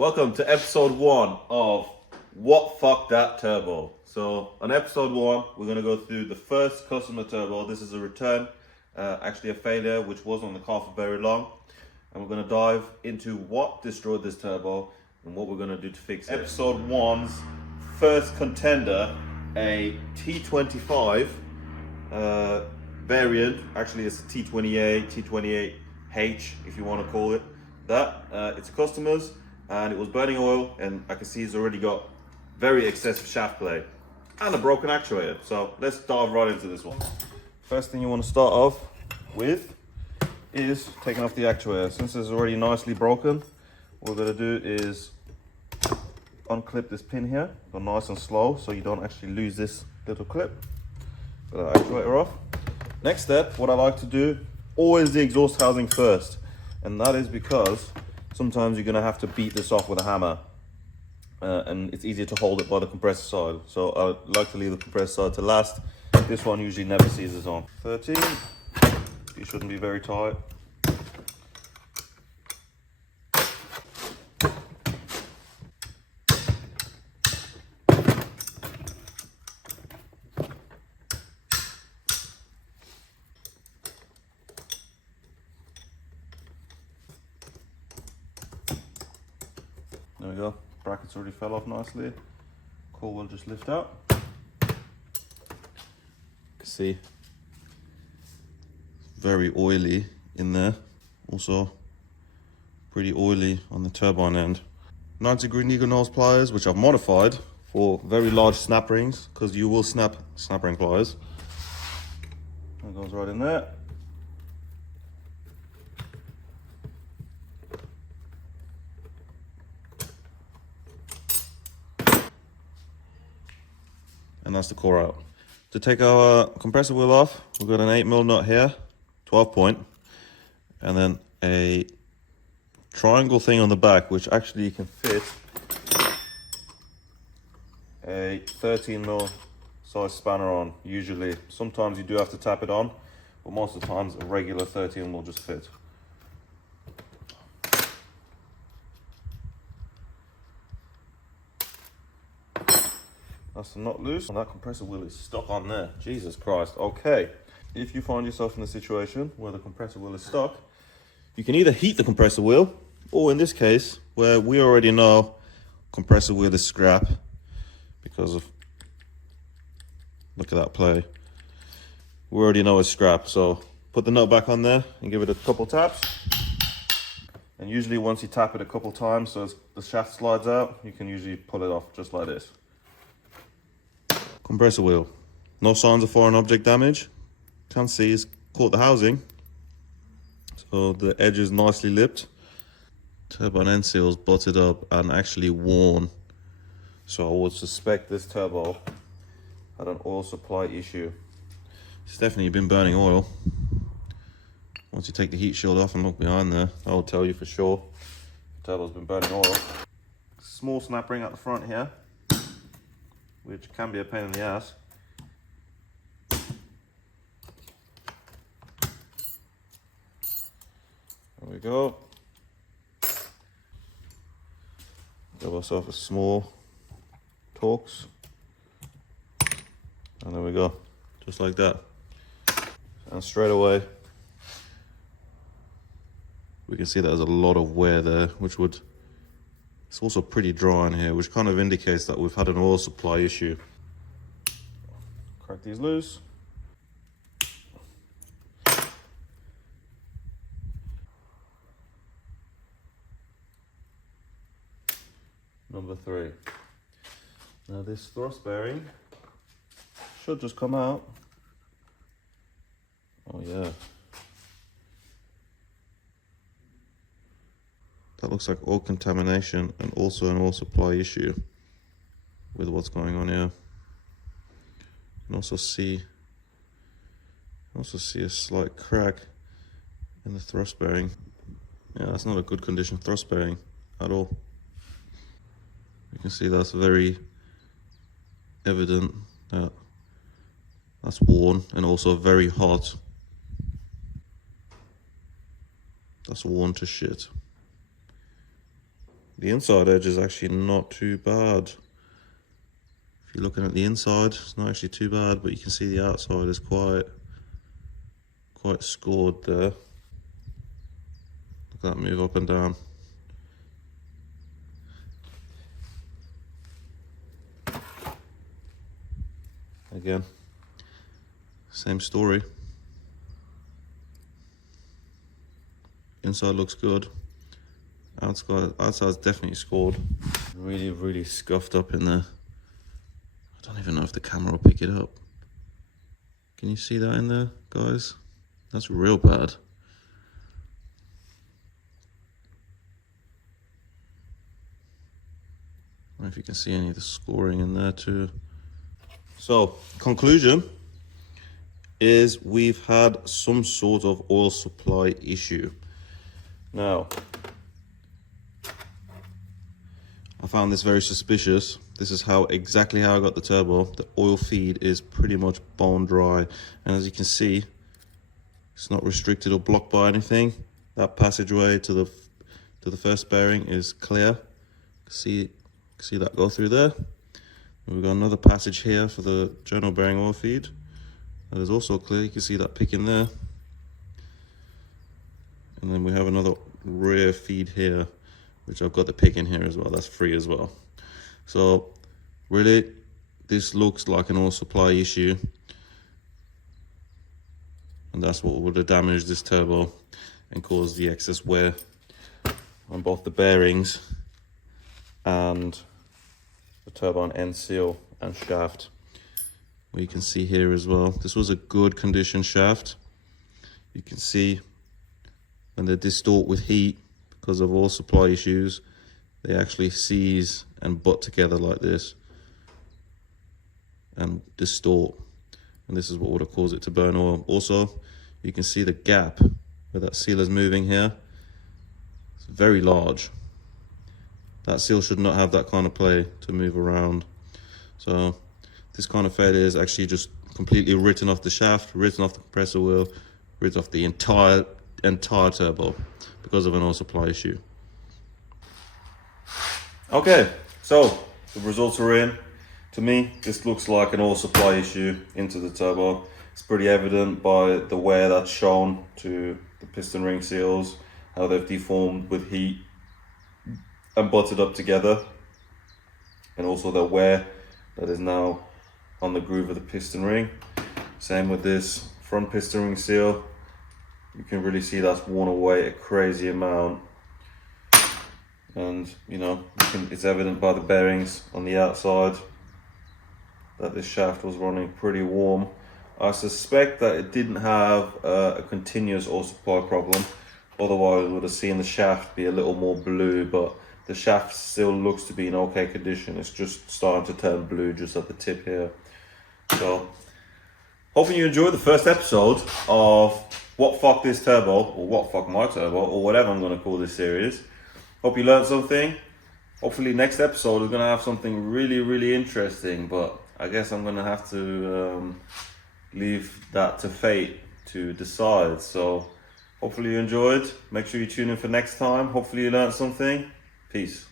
Welcome to episode 1 of What Fucked That Turbo. So on episode 1, we're going to go through the first customer turbo. This is a return, actually a failure which wasn't on the car for very long. And we're going to dive into what destroyed this turbo and what we're going to do to fix it. Episode 1's first contender, a T25 variant. Actually it's a T28, T28H if you want to call it that. It's a customer's. And it was burning oil, and I can see it's already got very excessive shaft play and a broken actuator. So let's dive right into this one. First thing you want to start off with is taking off the actuator. Since it's already nicely broken, what we're going to do is unclip this pin here. Go nice and slow so you don't actually lose this little clip. Get the actuator off. Next step, what I like to do, always the exhaust housing first. And that is because sometimes you're going to have to beat this off with a hammer, and it's easier to hold it by the compressor side. So I like to leave the compressor side to last. This one usually never seizes on. 13, you shouldn't be very tight. There we go, brackets already fell off nicely. Core will just lift out. You can see, very oily in there. Also, pretty oily on the turbine end. 90-degree needle nose pliers, which I've modified for very large snap rings, because you will snap ring pliers. That goes right in there. And that's the core out. To take our compressor wheel off, we've got an 8mm nut here, 12 point, and then a triangle thing on the back, which actually you can fit a 13mm size spanner on, usually. Sometimes you do have to tap it on, but most of the times a regular 13 will just fit. That's the nut loose, and that compressor wheel is stuck on there. Jesus Christ. Okay, if you find yourself in a situation where the compressor wheel is stuck, you can either heat the compressor wheel, or in this case, where we already know compressor wheel is scrap because of, look at that play. We already know it's scrap, so put the nut back on there and give it a couple taps. And usually once you tap it a couple times so the shaft slides out, you can usually pull it off just like this. Compressor wheel, no signs of foreign object damage. Can see it's caught the housing, so the edge is nicely lipped. Turbine end seals butted up and actually worn, so I would suspect this turbo had an oil supply issue. It's definitely been burning oil. Once you take the heat shield off and look behind there, that will tell you for sure the turbo's been burning oil. Small snap ring at the front here, which can be a pain in the ass. There we go. Give ourselves a small Torx. And there we go, just like that. And straight away, we can see that there's a lot of wear there, which would, it's also pretty dry in here, which kind of indicates that we've had an oil supply issue. Crack these loose. Number 3. Now this thrust bearing should just come out. Oh yeah. That looks like oil contamination and also an oil supply issue with what's going on here. You can also see a slight crack in the thrust bearing. Yeah, that's not a good condition thrust bearing at all. You can see that's very evident that that's worn and also very hot. That's worn to shit. the inside edge is actually not too bad. If you're looking at the inside, it's not actually too bad, but you can see the outside is quite scored there. Look at that move up and down. Again, same story. Inside looks good. Outside's definitely scored. Really scuffed up in there. I don't even know if the camera will pick it up. Can you see that in there, guys? That's real bad. I don't know if you can see any of the scoring in there too. So, conclusion is we've had some sort of oil supply issue. Now, I found this very suspicious. This is exactly how I got the turbo. The oil feed is pretty much bone dry. And as you can see, it's not restricted or blocked by anything. That passageway to the first bearing is clear. See that go through there. And we've got another passage here for the journal bearing oil feed. That is also clear. You can see that pick in there. And then we have another rear feed here, which I've got the pick in here as well. That's free as well. So really, this looks like an oil supply issue. And that's what would have damaged this turbo and caused the excess wear on both the bearings and the turbine end seal and shaft. Well, you can see here as well, this was a good condition shaft. You can see when they distort with heat because of oil supply issues, they actually seize and butt together like this and distort. And this is what would have caused it to burn oil. Also, you can see the gap where that seal is moving here. It's very large. That seal should not have that kind of play to move around. So this kind of failure is actually just completely written off the shaft, written off the compressor wheel, written off the entire turbo because of an oil supply issue. Okay, so the results are in. To me, this looks like an oil supply issue into the turbo. It's pretty evident by the wear that's shown to the piston ring seals, how they've deformed with heat and butted up together, and also the wear that is now on the groove of the piston ring. Same with this front piston ring seal. You can really see that's worn away a crazy amount. And you know, it's evident by the bearings on the outside that this shaft was running pretty warm. I suspect that it didn't have a continuous oil supply problem, otherwise we would have seen the shaft be a little more blue, but the shaft still looks to be in okay condition. It's just starting to turn blue just at the tip here. So hopefully you enjoyed the first episode of What Fucked This Turbo, or What Fucked My Turbo, or whatever I'm going to call this series. Hope you learned something. Hopefully next episode is going to have something really interesting, but I guess I'm going to have to leave that to fate to decide. So hopefully you enjoyed. Make sure you tune in for next time. Hopefully you learned something. Peace.